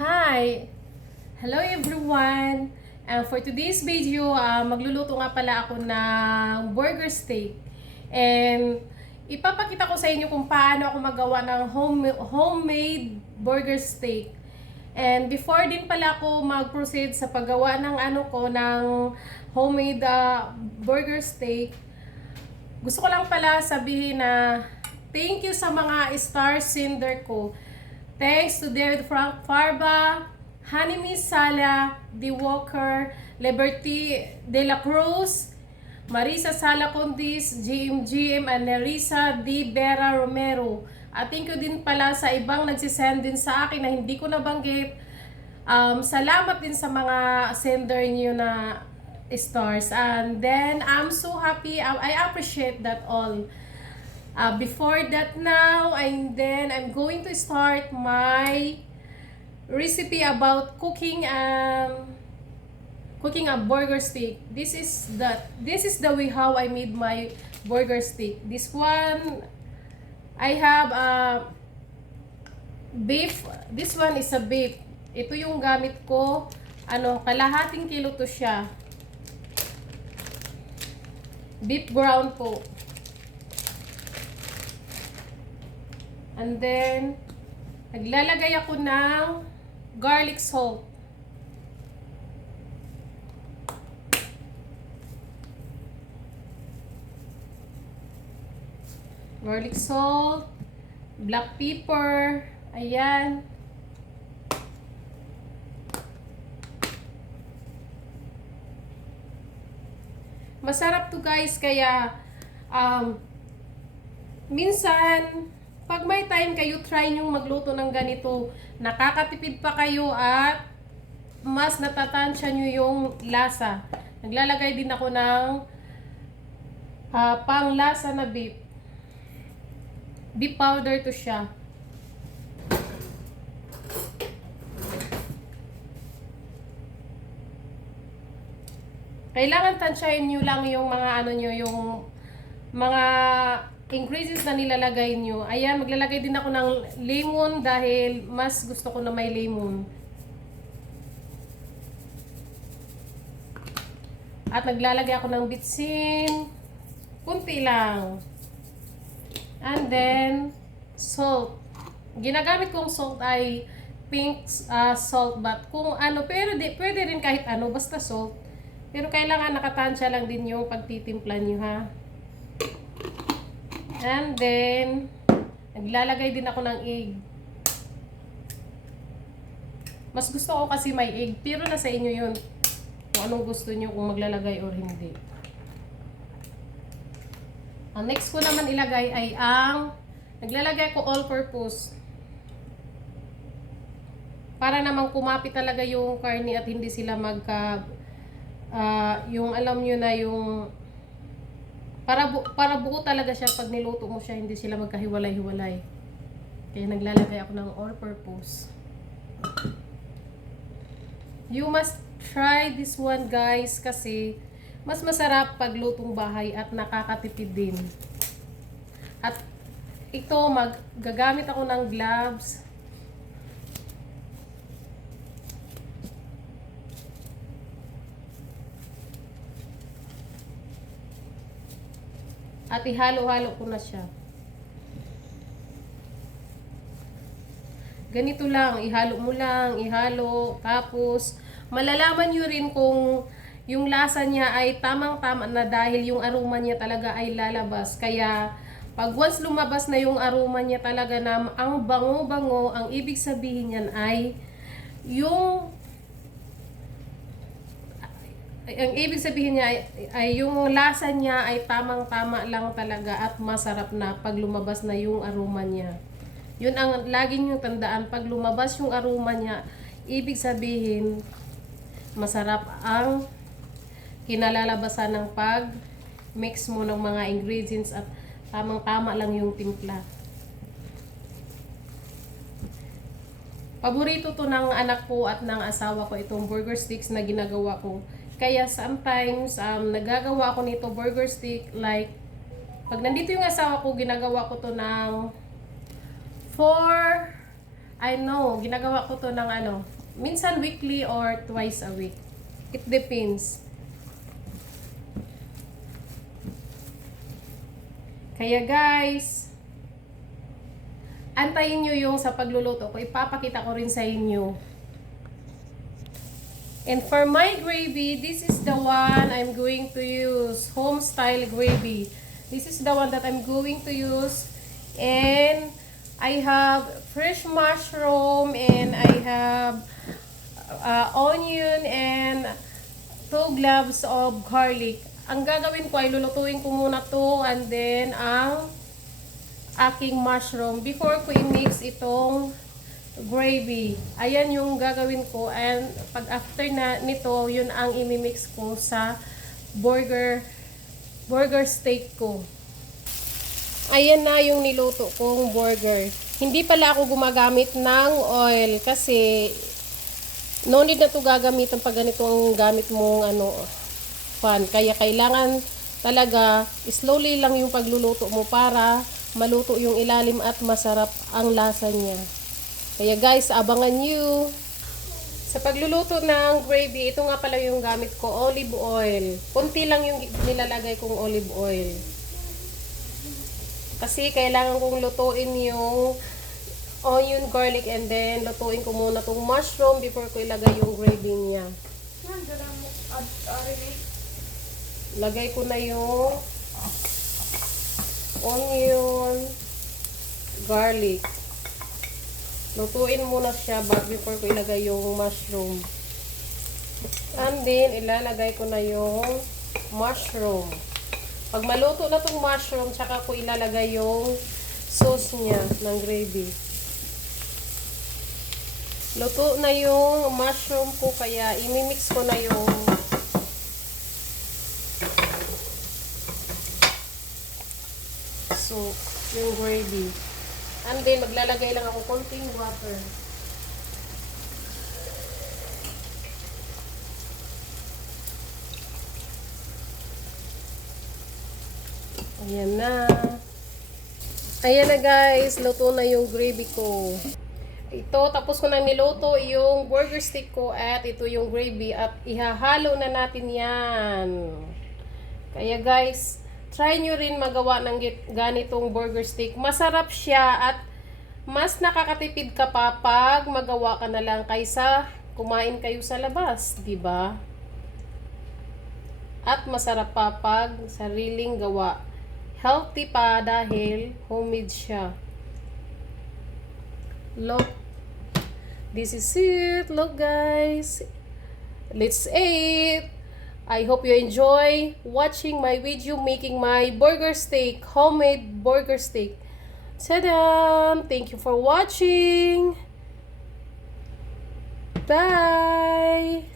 Hi! Hello everyone! For today's video, magluluto nga pala ako ng burger steak. And ipapakita ko sa inyo kung paano ako magawa ng homemade burger steak. And before din pala ako mag-proceed sa paggawa ng ng homemade burger steak, gusto ko lang pala sabihin na thank you sa mga star sender ko. Thanks to David Frank Farba, Hanimi Sala, D. Walker, Liberty De La Cruz, Marisa Sala Condis, GM, and Nerissa D. Vera Romero. At thank you din pala sa ibang nagsisend din sa akin na hindi ko nabanggit. Salamat din sa mga sender niyo na stars. And then, I'm so happy. I appreciate that all. Before that now, and then I'm going to start my recipe about cooking a burger steak. This is the way how I made my burger steak. This one I have beef. This one is a beef. Ito yung gamit ko. Kalahating kilo to siya. Beef ground po. And then, naglalagay ako ng garlic salt. Garlic salt, black pepper, ayan. Masarap to guys, kaya minsan pag may time kayo, try nyo magluto ng ganito. Nakakatipid pa kayo at mas natatansya nyo yung lasa. Naglalagay din ako ng panglasa na beef. Beef powder to siya. Kailangan tansyahin nyo lang yung mga yung mga ingredients na nilalagay nyo. Ayan, maglalagay din ako ng lemon dahil mas gusto ko na may lemon. At naglalagay ako ng bitsin. Kunti lang. And then, salt. Ginagamit kong salt ay pink salt, but kung pero pwede rin kahit basta salt. Pero kailangan nakatansya lang din yung pagtitimpla nyo, ha. And then, naglalagay din ako ng egg. Mas gusto ko kasi may egg, pero nasa inyo yun. Kung anong gusto nyo, kung maglalagay or hindi. Ang next ko naman ilagay ay naglalagay ko all-purpose. Para namang kumapit talaga yung karne at hindi sila yung alam nyo na yung para buo talaga siya. Pag niluto mo siya, hindi sila magkahiwalay-hiwalay. Kaya naglalagay ako ng all-purpose. You must try this one guys, kasi mas masarap pag lutong bahay at nakakatipid din. At ito, gagamit ako ng gloves. At ihalo-halo ko na siya. Ganito lang, ihalo mo lang, tapos malalaman nyo rin kung yung lasa niya ay tamang-tama na dahil yung aroma niya talaga ay lalabas. Kaya pag once lumabas na yung aroma niya talaga na ang bango-bango, ang ibig sabihin niyan ay ang ibig sabihin niya ay yung lasa niya ay tamang-tama lang talaga at masarap na pag lumabas na yung aroma niya. Yun ang lagi niyong tandaan, pag lumabas yung aroma niya, ibig sabihin masarap ang kinalalabasan ng pag-mix mo ng mga ingredients at tamang-tama lang yung timpla. Paborito to ng anak ko at ng asawa ko, itong burger sticks na ginagawa ko. Kaya sometimes, nagagawa ko nito burger stick, like, pag nandito yung asawa ko, ginagawa ko to ng 4 I know, ginagawa ko to ng ano, minsan weekly or twice a week. It depends. Kaya guys, antayin nyo yung sa pagluluto ko. Ipapakita ko rin sa inyo. And for my gravy, this is the one I'm going to use. Home style gravy. This is the one that I'm going to use. And I have fresh mushroom and I have onion and 2 cloves of garlic. Ang gagawin ko ay lulutuin ko muna to and then ang aking mushroom before ko i-mix itong gravy. Ayan yung gagawin ko and pag after na nito, yun ang i-mix ko sa burger steak ko. Ayan na yung niluto kong burger. Hindi pala ako gumagamit ng oil kasi no need na to gagamitan pag ganito ang gamit mong pan. Kaya kailangan talaga slowly lang yung pagluluto mo para maluto yung ilalim at masarap ang lasa niya. Kaya guys, abangan nyo. Sa pagluluto ng gravy, ito nga pala yung gamit ko, olive oil. Kunti lang yung nilalagay kong olive oil. Kasi kailangan kong lutuin yung onion, garlic, and then lutuin ko muna tong mushroom before ko ilagay yung gravy niya. Lagay ko na yung onion, garlic. Lutuin muna siya before ko ilagay yung mushroom. And then, ilalagay ko na yung mushroom. Pag maluto na tong mushroom, tsaka ko ilalagay yung sauce niya ng gravy. Luto na yung mushroom ko, kaya imimix ko na yung soup, yung gravy. And then, maglalagay lang ako konting water. Ayan na. Ayan na guys, luto na yung gravy ko. Ito, tapos ko na niluto yung burger steak ko at ito yung gravy at ihahalo na natin yan. Kaya guys, try nyo rin magawa ng ganitong burger steak. Masarap siya at mas nakakatipid ka pa pag magawa ka na lang kaysa kumain kayo sa labas, di ba? At masarap pa pag sariling gawa. Healthy pa dahil homemade siya. Look, this is it. Look guys, let's eat. I hope you enjoy watching my video making my burger steak, homemade burger steak. Ta-da! Thank you for watching. Bye!